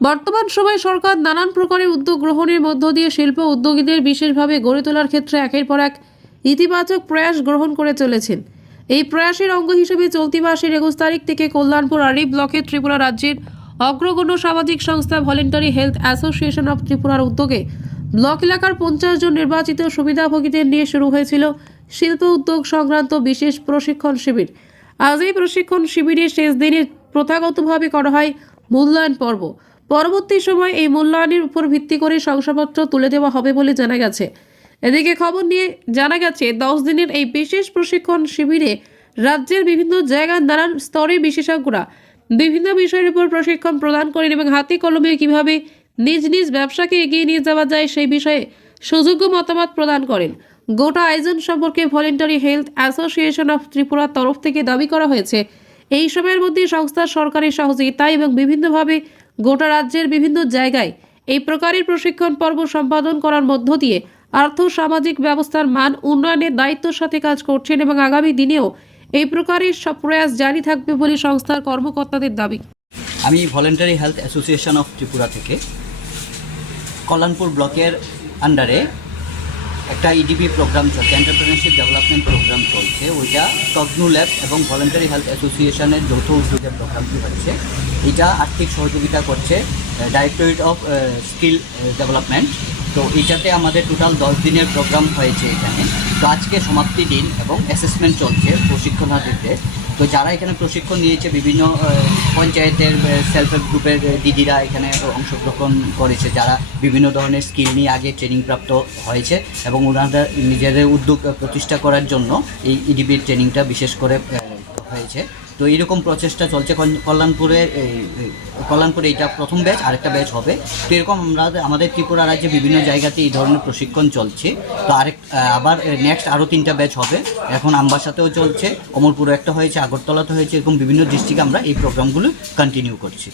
বর্তমান সময়ে সরকার নানান প্রকারের উদ্যোগ গ্রহণের মধ্য দিয়ে শিল্প উদ্যোগীদের বিশেষভাবে গড়ে তোলার ক্ষেত্রে একের পর এক ইতিবাচক প্রয়াস গ্রহণ করে চলেছেন। এই প্রয়াসের অঙ্গ হিসেবে চলতি মাসের 21 তারিখ থেকে কল্যাণপুর আরি ব্লকের ত্রিপুরা রাজ্যের অগ্রগণ্য সামাজিক সংস্থা ভলেন্টারি হেলথ অ্যাসোসিয়েশন অফ ত্রিপুরার উদ্যোগে ব্লক এলাকার 50 জন নির্বাচিত সুবিধাভোগীদের নিয়ে শুরু হয়েছিল শিল্প উদ্যোগ সংক্রান্ত বিশেষ প্রশিক্ষণ শিবির। আজ এই প্রশিক্ষণ শিবিরের শেষ দিনে প্রথাগতভাবে করা হয় মূল্যায়ন পর্ব। পরবর্তী সময় এই মূল্যায়নের উপর ভিত্তি করে শংসাপত্র তুলে দেওয়া হবে বলে জানা গেছে। এদিকে খবর নিয়ে জানা গেছে 10 দিনের এই বিশেষ প্রশিক্ষণ শিবিরে রাজ্যের বিভিন্ন জায়গার নানান স্তরের বিশেষজ্ঞরা বিভিন্ন বিষয়ের উপর প্রশিক্ষণ প্রদান করেন এবং হাতে কলমে কিভাবে নিজ নিজ ব্যবসাকে এগিয়ে নিয়ে যাওয়া যায় সেই বিষয়ে সুযোগ্য মতামত প্রদান করেন। গোটা আয়োজন সম্পর্কে ভলেন্টারি হেলথ অ্যাসোসিয়েশন অফ ত্রিপুরার তরফ থেকে দাবি করা হয়েছে এই সময়ের মধ্যে সংস্থার সরকারি সহযোগিতা এবং বিভিন্নভাবে গোটা রাজ্যের বিভিন্ন জায়গায় এই প্রকারের প্রশিক্ষণ পর্ব সম্পাদন করার মধ্য দিয়ে আর্থ সামাজিক ব্যবস্থার মান উন্নয়নের দায়িত্বের সাথে কাজ করছেন এবং আগামী দিনেও এই প্রকারের সব প্রয়াস জারি থাকবে বলে সংস্থার কর্মকর্তাদের দাবি। আমি voluntary health association of Tripura থেকে কল্যাণপুর ব্লকের আন্ডারে একটা ইডিপি প্রোগ্রাম চলছে, এন্টারপ্রেনারশিপ ডেভেলপমেন্ট প্রোগ্রাম চলছে। ওইটা কগনু ল্যাব এবং ভলেন্টারি হেলথ অ্যাসোসিয়েশনের যৌথ উদ্যোগের প্রোগ্রামটি হচ্ছে। এটা আর্থিক সহযোগিতা করছে ডাইরেক্টরেট অফ স্কিল ডেভেলপমেন্ট। তো এইটাতে আমাদের টোটাল 10 দিনের প্রোগ্রাম হয়েছে এখানে। তো আজকে সমাপ্তি দিন এবং অ্যাসেসমেন্ট চলছে প্রশিক্ষণার্থীদের। তো যারা এখানে প্রশিক্ষণ নিয়েছে বিভিন্ন পঞ্চায়েতের সেলফ হেল্প গ্রুপের দিদিরা এখানে অংশগ্রহণ করেছে, যারা বিভিন্ন ধরনের স্কিল নিয়ে আগে ট্রেনিং প্রাপ্ত হয়েছে এবং ওনারা নিজেদের উদ্যোগ প্রতিষ্ঠা করার জন্য এই ইডিপির ট্রেনিংটা বিশেষ করে হয়েছে। তো এইরকম প্রচেষ্টা চলছে কল্যাণপুরে এইটা প্রথম ব্যাচ, আরেকটা ব্যাচ হবে। তো এরকম আমাদের ত্রিপুরা রাজ্যে বিভিন্ন জায়গাতে এই ধরনের প্রশিক্ষণ চলছে। তো আবার নেক্সট আরও 3টা ব্যাচ হবে। এখন আমবাসাতেও চলছে, অমরপুরে একটা হয়েছে, আগরতলাতে হয়েছে। এরকম বিভিন্ন ডিস্ট্রিক্টে আমরা এই প্রোগ্রামগুলো কন্টিনিউ করছি।